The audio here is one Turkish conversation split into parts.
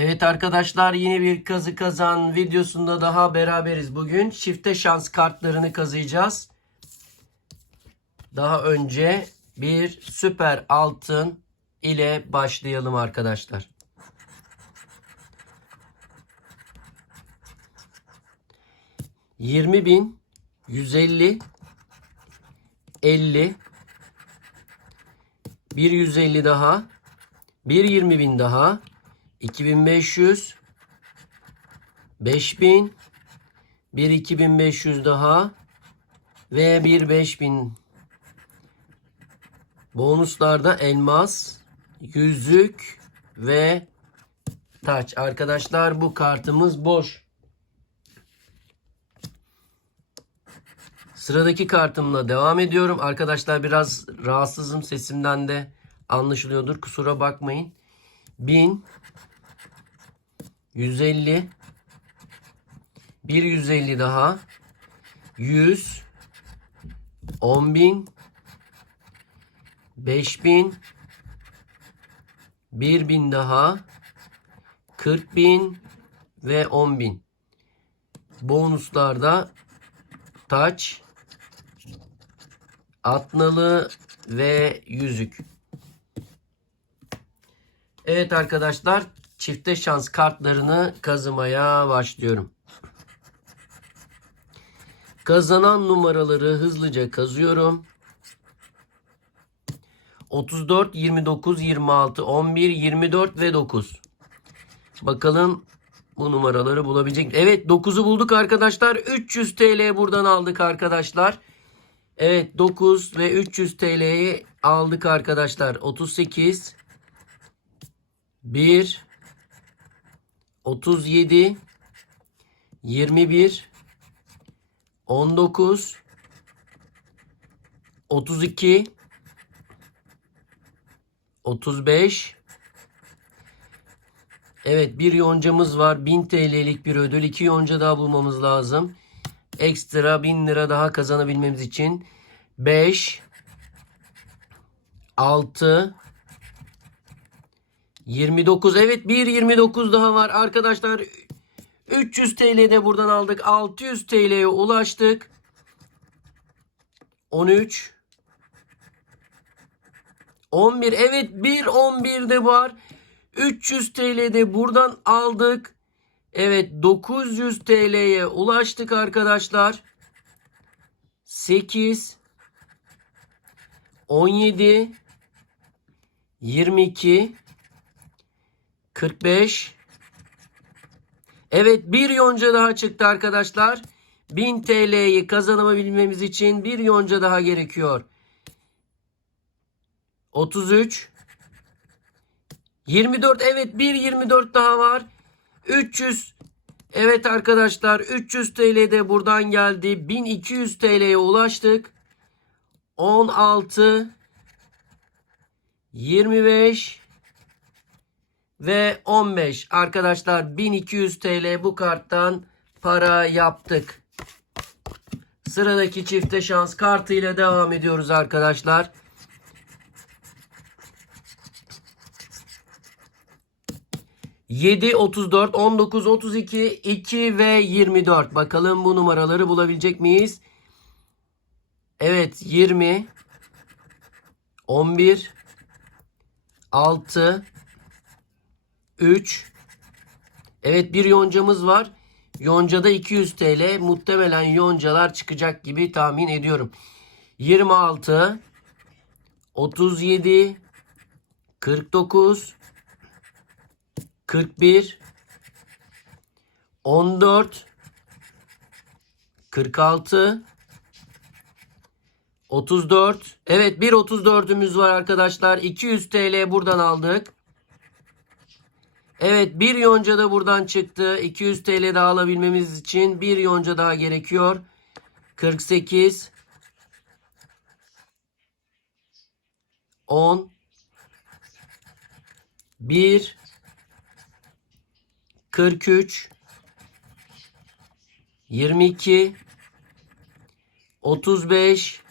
Evet arkadaşlar yine bir kazı kazan videosunda daha beraberiz. Bugün çifte şans kartlarını kazıyacağız. Daha önce bir süper altın ile başlayalım arkadaşlar. Yirmi bin, yüz elli, elli, bir yüz elli daha, bir yirmi bin daha, 2500 5000 bir 2500 daha ve bir 5000 bonuslarda elmas yüzük ve taç. Arkadaşlar bu kartımız boş. Sıradaki kartımla devam ediyorum. Arkadaşlar biraz rahatsızım sesimden de anlaşılıyordur. Kusura bakmayın. 1000 150 bir 150 daha 100 10.000 5000 1000 daha 40.000 ve 10.000 bonuslarda taç atnalı ve yüzük. Evet arkadaşlar çifte şans kartlarını kazımaya başlıyorum. Kazanan numaraları hızlıca kazıyorum. 34, 29, 26, 11, 24 ve 9. Bakalım bu numaraları bulabilecek. Evet 9'u bulduk arkadaşlar. 300 TL buradan aldık arkadaşlar. Evet 9 ve 300 TL'yi aldık arkadaşlar. 38 1 37 21 19 32 35 Evet bir yoncamız var. 1000 TL'lik bir ödül. 2 yonca daha bulmamız lazım. Ekstra 1000 lira daha kazanabilmemiz için 5 6 29 evet bir 29 daha var. Arkadaşlar 300 TL'de buradan aldık. 600 TL'ye ulaştık. 13 11 evet bir 11 de var. 300 TL'de buradan aldık. Evet 900 TL'ye ulaştık arkadaşlar. 8 17 22 45 Evet bir yonca daha çıktı arkadaşlar. 1000 TL'yi kazanabilmemiz için bir yonca daha gerekiyor. 33 24 evet bir 24 daha var. 300 Evet arkadaşlar 300 TL de buradan geldi. 1200 TL'ye ulaştık. 16 25 ve 15 arkadaşlar 1200 TL bu karttan para yaptık. Sıradaki çifte şans kartı ile devam ediyoruz arkadaşlar. Yedi, 34, 19, 32, 2 ve 24. Bakalım bu numaraları bulabilecek miyiz? Evet 20, 11, 6, 3. Evet bir yoncamız var. Yoncada 200 TL. Muhtemelen yoncalar çıkacak gibi tahmin ediyorum. 26 37 49 41 14 46 34 Evet bir 34'ümüz var arkadaşlar. 200 TL buradan aldık. Evet bir yonca da buradan çıktı. 200 TL daha alabilmemiz için bir yonca daha gerekiyor. 48 10 1 43 22 35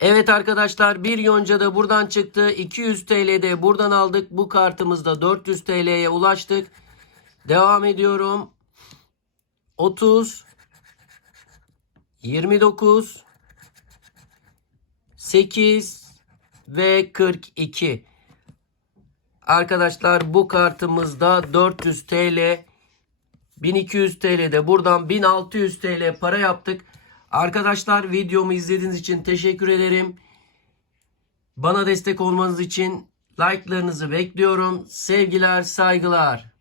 Evet arkadaşlar bir yonca da buradan çıktı. 200 TL de buradan aldık. Bu kartımızda 400 TL'ye ulaştık. Devam ediyorum. 30 29 8 ve 42. Arkadaşlar bu kartımızda 400 TL 1200 TL de buradan 1600 TL para yaptık. Arkadaşlar videomu izlediğiniz için teşekkür ederim. Bana destek olmanız için like'larınızı bekliyorum. Sevgiler, saygılar.